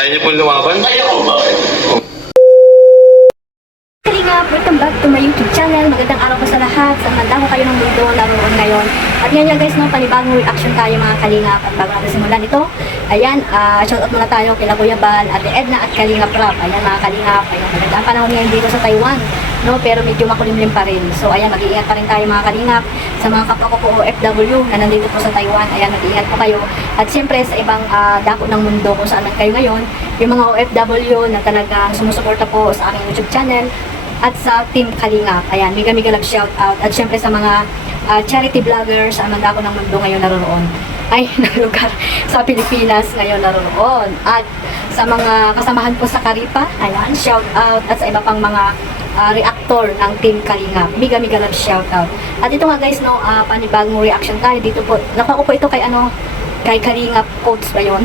Kaya niyo pong lumaban? Kaya ko, bakit? Welcome back to my YouTube channel. Magandang araw po sa lahat. Sa handa ko kayo ng mundo naroon ngayon. At ngayon guys, no, panibagong reaction tayo mga Kalingap. At bago natin simulan ito, ayan, shoutout muna tayo kila Kuya Bal, Ate Edna at Kalingap Rap. Ayan mga Kalingap, ayan, magandang panahon ngayon dito sa Taiwan, no, pero medyo makulimlim pa rin. So ayan, mag-iingat pa rin tayo mga Kalingap. Sa mga kapwa ko po OFW na nandito po sa Taiwan, ayan, mag-iingat po kayo. At siyempre sa ibang dako ng mundo kung saan kayo ngayon, yung mga OFW na talagang sumusuporta po sa aking YouTube channel at sa Team Kalingap. Ayan, mega love shout out. At syempre sa mga charity vloggers sa mandako ng mundo ngayon naroon. Ay, na lugar sa Pilipinas ngayon naroon. At sa mga kasamahan po sa Karipa, ayan, shout out. At sa iba pang mga reactor ng Team Kalingap. Mega love shout out. At ito nga guys, no, panibagong reaction tayo dito po. Nakuha ko po ito kay kay Kalingap Coach ba yun?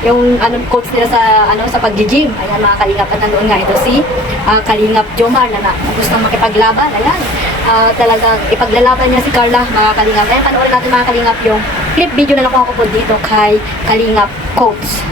Yung coach nila sa pag-gym. Ayan mga Kalingap, at nandoon nga ito si Kalingap Jomar na gustong makipaglaban. Ayan, talagang ipaglalaban niya si Carla mga Kalingap. Ayan, panoorin natin mga Kalingap yung clip video na nakuha ko po dito kay Kalingap Coach.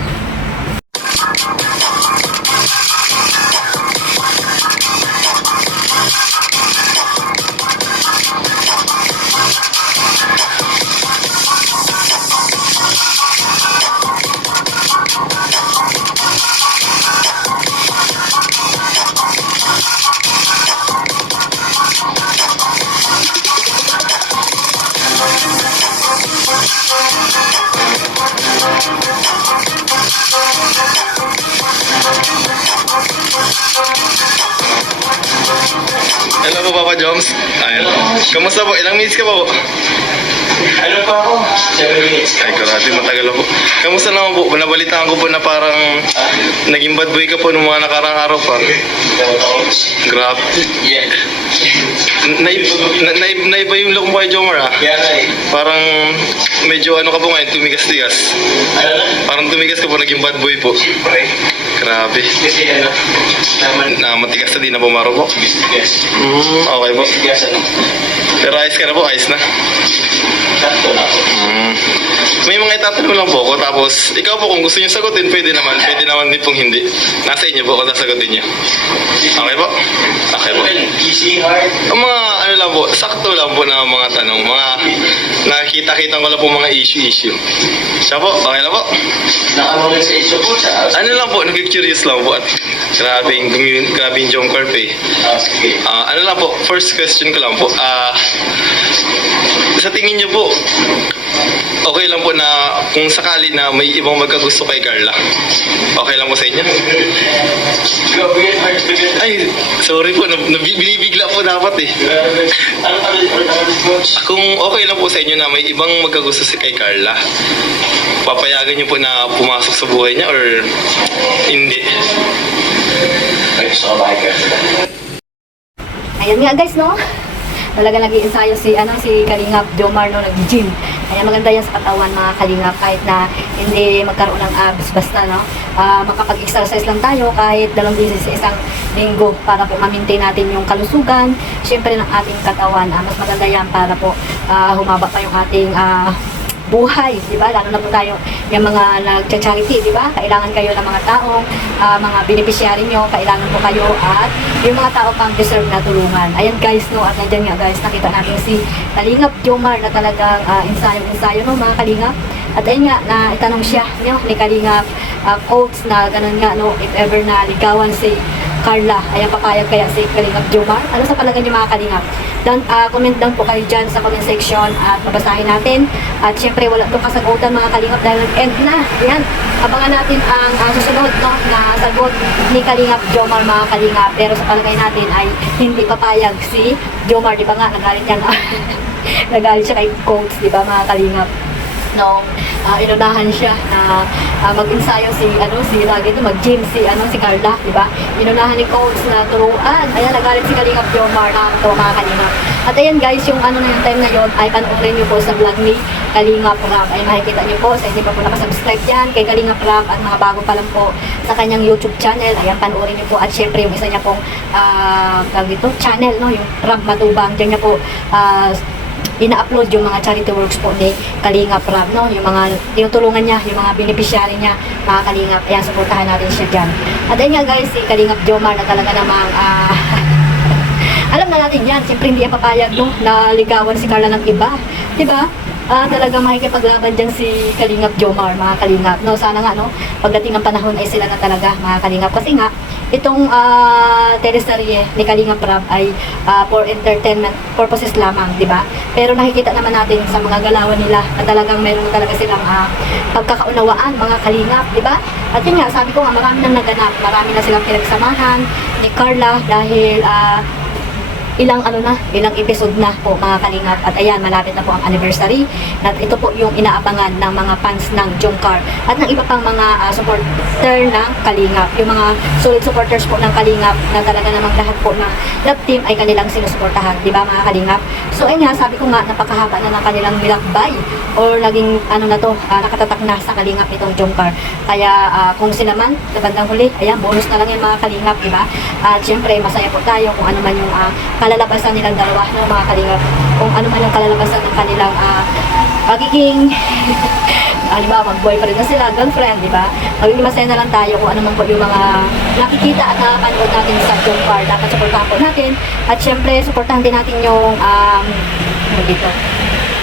Hello po, Papa Joms. Ayan. Kamusta po? Ilang minutes ka pa po? Ano pa ako? 7 minutes. Ay, karati, matagal na po. Kamusta naman po? Nabalitaan ko po na parang naging bad boy ka po nung mga nakarang araw pa. Grabe. Yeah. Naiba yung look mo kay Jomar, ha? Kaya nga eh. Parang medyo ano ka po ngayon, tumigas-tigas. Ano na? Parang tumigas ka po, naging bad boy po. Siyempre. Grabe. Kasi ano? Naman. Na matigas na di na bumaro po. Bigas. Okay po. Bigas ano? Pero ayos ka na po, ayos na. Sakto na ako. May mga itatanong lang po ako, tapos ikaw po kung gusto niyo sagutin, pwede naman din pong hindi. Nasa inyo po kung sasagutin niyo. Okay po? Okay po. Well, easy, hard. Ang mga ano lang po, sakto lang po na mga tanong, mga nakikita-kita ko lang po mga issue. Siya po, okay na po. Nakaroon sa issue po sa Ano lang po, nag-curious lang po at grabing Jom Carp eh. sige. Ano lang po, first question ko lang po, sa tingin niyo po, okay lang po na kung sakali na may ibang magkagusto kay Carla, okay lang po sa inyo? Grabe yan, hard to get. Ay, sorry po, binibigla po dapat eh. Grabe. Ano coach? Kung okay lang po sa inyo na may ibang magkagusto si kay Carla, papayagan niyo po na pumasok sa buhay niya or hindi? Ay, gusto ko bakit. Ayan nga guys, no? Talaga nag-iensayo si Kalingap Jomar, no, nag-gym. Ayan, maganda yan sa katawan mga Kalingap, kahit na hindi magkaroon ng abs, basta no, makapag-exercise lang tayo kahit 2 beses sa isang linggo para po ma-maintain natin yung kalusugan, syempre ng ating katawan. Mas maganda yan para po humaba pa yung ating buhay, di ba? Lalo na po tayo, yung mga nag-charity, di ba? Kailangan kayo ng mga taong, mga beneficiary nyo, kailangan po kayo at yung mga tao pang deserve na tulungan. Ayan guys, no, at nandiyan nga guys, nakita natin si Kalingap Jomar na talagang ensayo, no, mga Kalingap. At ayun nga, na itanong siya, no, ni Kalingap Coach na ganun nga, no, if ever na ligawan si Carla, ayan, papayag kaya si Kalingap Jomar? Ano sa palagay niyo mga Kalingap? Comment down po kayo dyan sa comment section at babasahin natin. At syempre wala itong kasagutan mga Kalingap dahil end na. Ayan, abangan natin ang susunod, no, na sagot ni Kalingap Jomar mga Kalingap. Pero sa palagay natin ay hindi papayag si Jomar, di ba nga, nagalit yan. Nagalit siya kay Coach, di ba mga Kalingap? Nung inunahan siya na mag-ensayo si lagi ito mag-gym si Carla, di ba? Inunahan ni Coach na turuan. Ayan, nagalit si Kalingap Jomar, nakakatawa mga Kalingap. At ayan guys, yung na yung time na yun ay panoorin niyo po sa vlog ni Kalingap Rap. Ay makikita niyo po sa hindi pa po nakasubscribe yan kay Kalingap Rap at mga bago pa lang po sa kanyang YouTube channel. Ayan, panoorin niyo po. At syempre yung isa niya pong channel, no, yung Rap Matubang. Diyan niya po ina-upload yung mga charity works po ni Kalingap Rab, no? Yung mga tinutulungan niya, yung mga beneficiary niya, mga Kalingap. Ayan, supportahan natin siya dyan. At ayun nga guys, si Kalingap Jomar na talaga namang alam na natin yan, siyempre hindi yan papayag, no, na ligawan si Carla ng iba, diba? Talagang makikipaglaban dyan si Kalingap Jomar, mga Kalingap, no? Sana nga, no, pagdating ng panahon ay sila na talaga, mga Kalingap, kasi nga itong teleserye ni Kalingap Rab ay for entertainment purposes lamang, diba? Pero nakikita naman natin sa mga galawan nila na talagang meron talaga silang pagkakaunawaan, mga Kalingap, diba? At yun nga, sabi ko nga, marami nang naganap, marami na silang pinagsamahan ni Carla dahil ilang episode na po, mga Kalingap. At ayan, malapit na po ang anniversary. At ito po yung inaabangan ng mga fans ng Jomcar at ng iba pang mga supporter ng Kalingap. Yung mga solid supporters po ng Kalingap na talaga namang lahat po na love team ay kanilang sinusuportahan, di ba, mga Kalingap? So ayun nga, sabi ko nga, napakahaba na ng kanilang nilakbay or naging nakatatak na sa Kalingap itong Jomcar. Kaya kung sila man sa bandang huli, ayan, bonus na lang yan, mga Kalingap, di ba? At syempre, masaya po tayo kung ano man yung kalalabasan nilang dalawa, no, mga Kalingap, kung ano man yung kalalabasan ng kanilang pagiging halimbawa mag-boyfriend na sila, girlfriend, di ba? Magiging masaya na lang tayo kung ano man po yung mga nakikita at nakapanood natin sa Jomcar. Dapat supportahan po natin at syempre supportahan din natin yung dito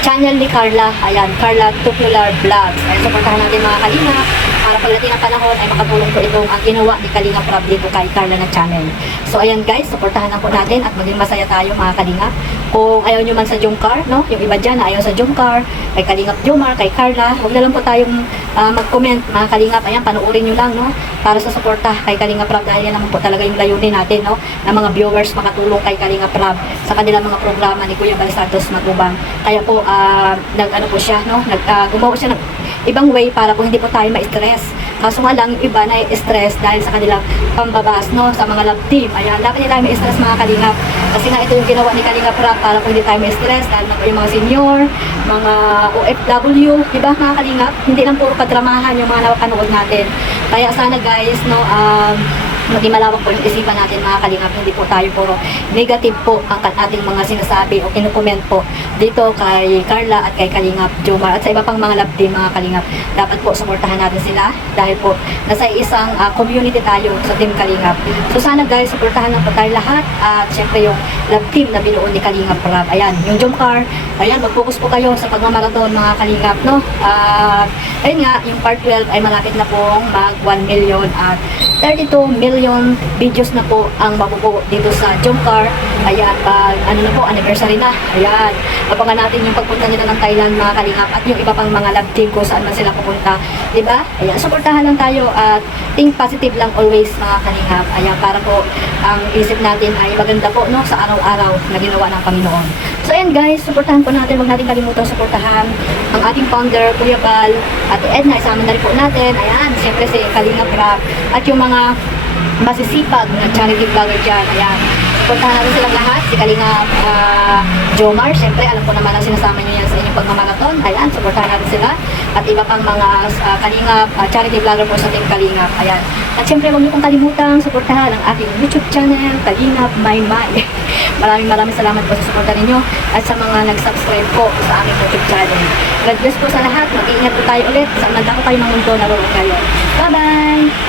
channel ni Carla, ayan, Carla Tubular Vlogs. Ay supportahan natin, mga Kalingap, para pagdating ng panahon ay makatulong po itong ang ginawa ni Kalingap Rab dito kay Carla na channel. So ayan guys, supportahan na po natin at maging masaya tayo, mga Kalingap. Kung ayaw nyo man sa Jomcar, no, yung iba dyan na ayaw sa Jomcar, kay Kalingap Jomar, kay Carla, huwag na lang po tayong mag-comment, mga Kalingap. Ayan, panoorin nyo lang, no, para sa suporta kay Kalingap Rab, dahil yan naman po talaga yung layunin natin, no, na mga viewers makatulong kay Kalingap Rab sa kanilang mga programa ni Kuya Bal Santos Matubang. Kaya po po siya, no, gumawa siya ng ibang way para po hindi po tayo ma-stress. Kaso nga lang, yung iba na stress dahil sa kanilang pambabas, no, sa mga love team. Ayan, dapat hindi tayo ma-stress, mga Kalingap. Kasi nga ito yung ginawa ni Kalingap Rab para po hindi tayo ma-stress dahil yung mga senior, mga OFW, diba, mga Kalingap? Hindi lang puro kadramahan yung mga napanood natin. Kaya sana guys, no, maging malawak po yung isipan natin, mga Kalingap. Hindi po tayo puro negative po ang ating mga sinasabi o kinukomment po dito kay Carla at kay Kalingap Jomar at sa iba pang mga love team, mga Kalingap. Dapat po suportahan natin sila dahil po nasa isang community tayo sa Team Kalingap. So sana guys, suportahan lang po tayo lahat at syempre yung love team na binuo ni Kalingap Rab. Ayan, yung Jomcar, ayan, mag-focus po kayo sa pagmamarathon, mga Kalingap, no? Ayun nga, yung part 12 ay malapit na pong mag 1 million at 32 million videos na po ang mabubuo dito sa Jomcar. Ayan, pag na po, anniversary na. Ayan, abangan natin yung pagpunta nila ng Thailand, mga Kalingap, at yung iba pang mga love team ko saan man sila pupunta. Diba? Ayan, supportahan lang tayo at think positive lang always, mga Kalingap. Ayan, para po ang isip natin ay maganda po, no, sa araw-araw na ginawa ng Panginoon. So ayan guys, supportahan po natin. Huwag natin kalimutan supportahan ang ating founder, Kuya Bal, at Edna, isama na rin po natin. Ayan, siyempre si Kalingap Rab at yung mga masisipag na charity vlogger dyan. Ayan, supportahan natin silang lahat. Si Kalingap Jomar, siyempre alam ko naman ang sinasama niyo yan sa inyong pagmamarathon. Ayan, supportahan natin sila at iba pang mga Kalingap charity vlogger po sa Team Kalingap. Ayan, at siyempre huwag niyo pong kalimutang supportahan ang ating YouTube channel, Kalingap Maymay. Maraming salamat po sa suporta ninyo at sa mga nag-subscribe po sa aming YouTube channel. God bless po sa lahat. Mag-iingat po tayo ulit. Sa mandako kayo ng mundo, naroon kayo. Bye-bye!